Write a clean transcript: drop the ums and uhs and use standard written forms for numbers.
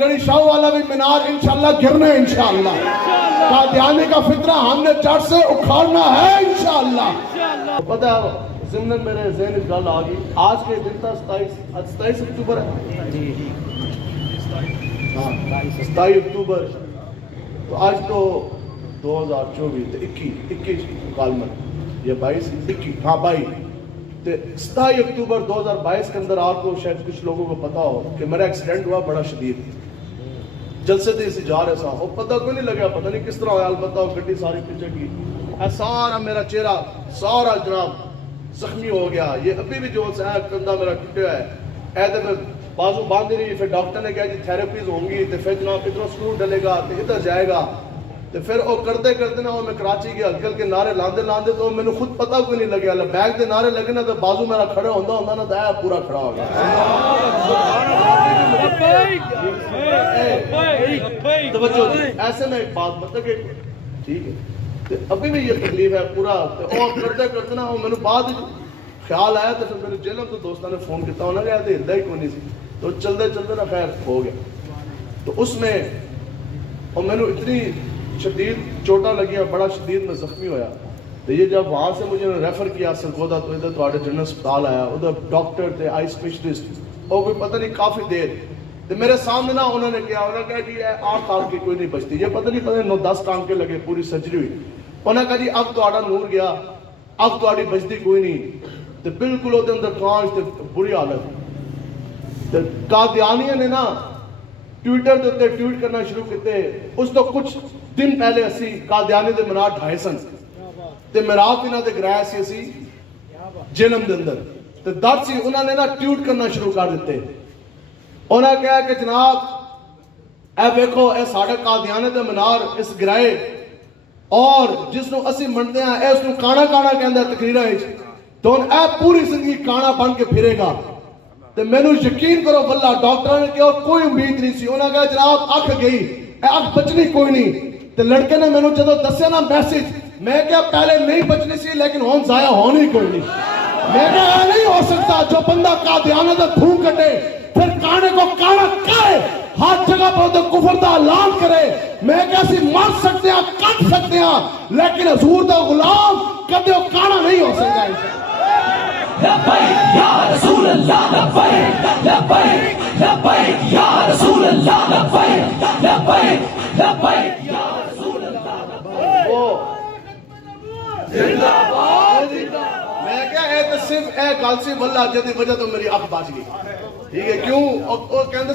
گڑی شاہ والا بھی مینار انشاءاللہ گرنا ہے انشاءاللہ. قادیانی کا فتنہ ہم نے جڑ سے اکھاڑنا ہے انشاءاللہ. پتہ ہے ضمن میرے ذہن اس گل آ گئی. آج کے دن تھا 27 اکتوبر ہے. 27 اکتوبر. تو آج تو 2024 21 کالمن یہ 22 27 اکتوبر 2022 کے اندر آپ کو شاید کچھ لوگوں کو پتا ہو کہ میرا ایکسیڈنٹ ہوا بڑا شدید. جلسے تھے اسی جا رہے سا وہ پتہ کوئی نہیں لگا, پتہ نہیں کس طرح ہویا. البتہ گڈی ساری پیچھے کی سارا میرا چہرہ سارا جناب زخمی ہو گیا. یہ ابھی بھی جو ہے کندھا میرا ٹوٹا ہے. بازو باندھ نہیں. پھر ڈاکٹر نے کہا جی تھیراپیز ہوں گی تو پھر جناب ادھر اسکرو ڈلے گا تو ادھر جائے گا. تو پھر وہ کرتے نا وہ میں کراچی گیا ہلکے ہلکے نعرے لاندے تو میں نے خود پتہ کوئی نہیں لگیا. بیگ دے نعرے لگے نا تو بازو میرا کھڑا ہوتا نا تو اے پورا کھڑا ہو گیا. توجہ ایسے میں ایک بات مطلب کہ ٹھیک ہے ابھی بھی یہ تکلیف ہے پورا. اور کرتے نا وہ میرے بعد خیال آیا تو پھر میرے جیلوں تو دوستوں نے فون کیا انہوں نے کہا تو ہلدا ہی کوئی نہیں سی. تو چلتے نا خیر ہو گیا. تو اس میں اور میں نے اتنی شدید چوٹا لگیا, بڑا شدید میں زخمی ہویا. تو یہ جب وہاں سے مجھے ریفر کیا سرگودا تو ادھر تھوڑے جنرل اسپتال آیا. ادھر ڈاکٹر تھے آئی اسپیشلسٹ اور کوئی پتہ نہیں کافی دیر. تو میرے سامنے نا انہوں نے کہا جی 8 ٹانک کی کوئی نہیں بچتی. یہ پتہ نہیں 9-10 ٹانکے لگے پوری سرجری ہوئی. انہوں نے کہا جی اب تھوڑا نور گیا اب تھوڑی بچتی کوئی نہیں. تو بالکل وہ اندر کانچ تے بری حالت. تو قادیانیوں نے نا ٹویٹر دے تے ٹویٹ کرنا شروع کیتے. اس تو کچھ دن پہلے اسی قادیانی دے منار ڈھائے سن تے میراب انہاں دے گرایا سی اسی جنم دے اندر. تے درد سی انہوں نے نا ٹویٹ کرنا شروع کر دیتے. انہوں نے کہا کہ جناب اے دیکھو اے ساڑھے قادیانی دے منار اس گرائے اور جس نو اسی منتے ہیں اے اس نو کانا کہندہ تقریرہ ہے. تو اے پوری زندگی کانا بن کے پھرے گا. تو میں نے یقین کرو واللہ ڈاکٹر نے کہا کوئی امید نہیں سی. انہوں نے کہا جناب اکھ گئی اکھ بچنی کوئی نہیں. تو لڑکے نے میں نے جدو دسیا نا میسج میں کہا پہلے نہیں بچنی سی لیکن ہون ضائع ہونی کوئی نہیں. میں کہا نہیں ہو سکتا جو بندہ قادیانہ دا دھوں کٹے پھر کانے کو کانا کہے ہاتھ جگہ پر تو کفر دا اعلان کرے. میں کہا سی مار سکتے ہیں کٹ سکتے ہیں لیکن حضور دا غلام کدے وہ کانا نہیں ہو سکتا. لبیک یا رسول اللہ لبیک لبیک لبیک یا رسول اللہ لبیک لبیک لبیک یا رسول اللہ زندہ باد. میں کہا اے تو صرف اے گل سی واللہ جدی وجہ تو میری اکھ بچ گئی. ٹھیک ہے کیوں وہ کہندے